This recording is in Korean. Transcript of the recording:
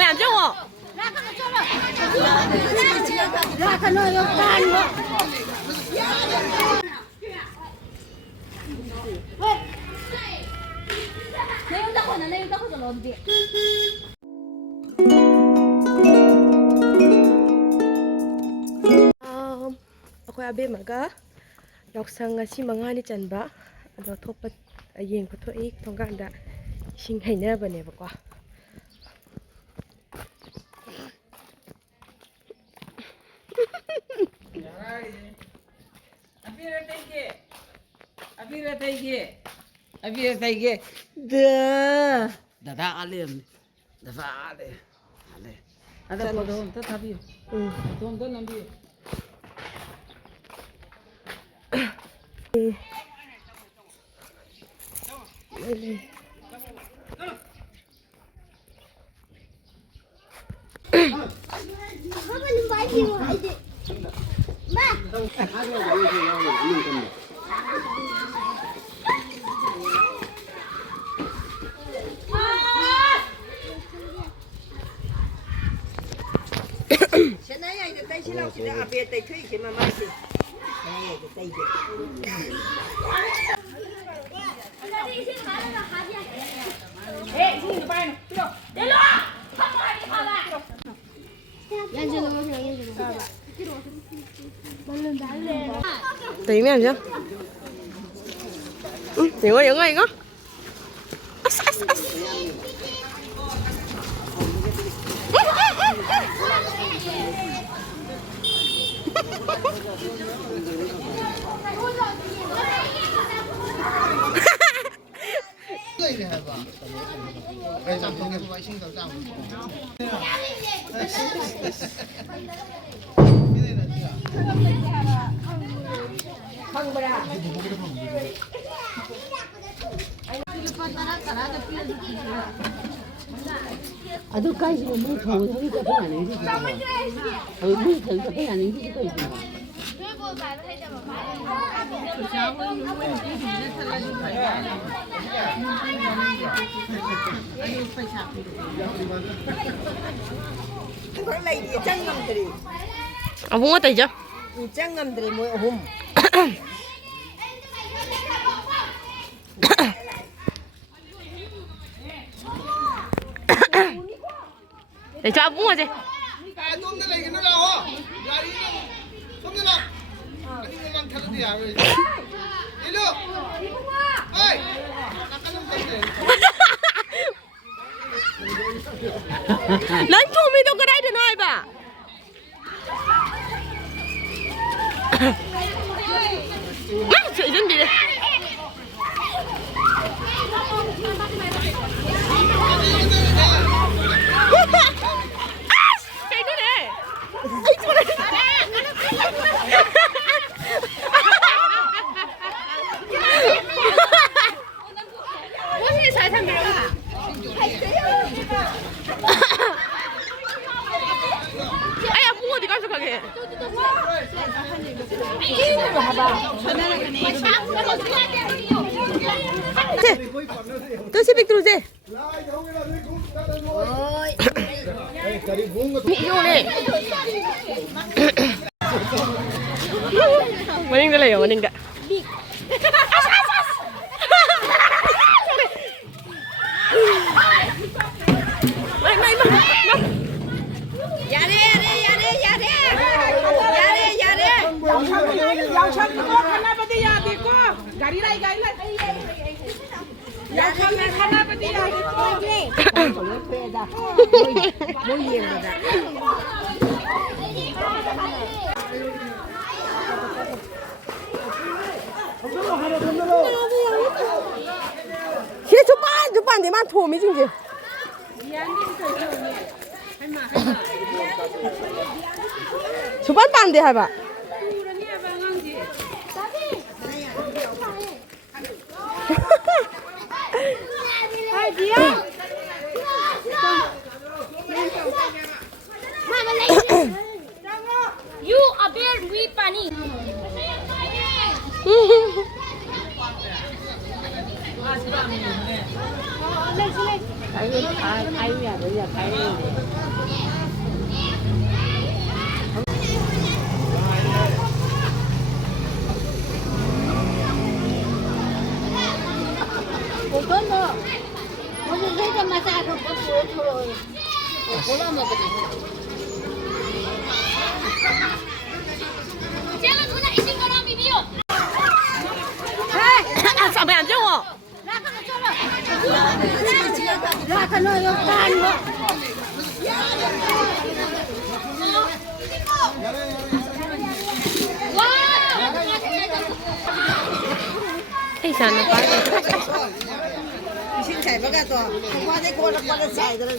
ไปอ่านเจ้าอ่ะaku abe maga Yaoshang ngasi mangani chanba ado thokpa yeng photo ik thongkanda sing hainabane ba ko Abir taige da dada alim dada ale ale ada podon ta thabi don don nambi Tìm em chứ? Những người có. 아도 가지고 뭐 더우니까 배 안 해지지. 뭐 더우니까 배 안 해지지 거 있지. 아, 붕어 떼죠? 이 짱감들이 뭐야 홈. để cho 붕어 gì? tôm cái này nó đâu á? Là đi tôm cái nào? Anh đi mang theo đi à? Đi luôn. Ơi, là cái tôm này. 난 토미도 그래야 되나 해봐. 막 이런데. 아야 붕어 어디 가서 가게? 뜨시빅 들어오세. 이거네. 원인 걸래요 원인 거. Yaoshang ko khana pati ya dekho gari lai Yaoshang ne khana pati ya dekho mo yeng da Here 주반 내만 도미 중지. 주반 반대 해봐. You a bear with pani. 开远人家开远的。我根本，我是这他妈啥都不出了，我那么不的。加了多少？一斤高粱米米哟。上不了这我。那可能有干了。哇！太香了吧！新菜不干多，我得过了菜的了，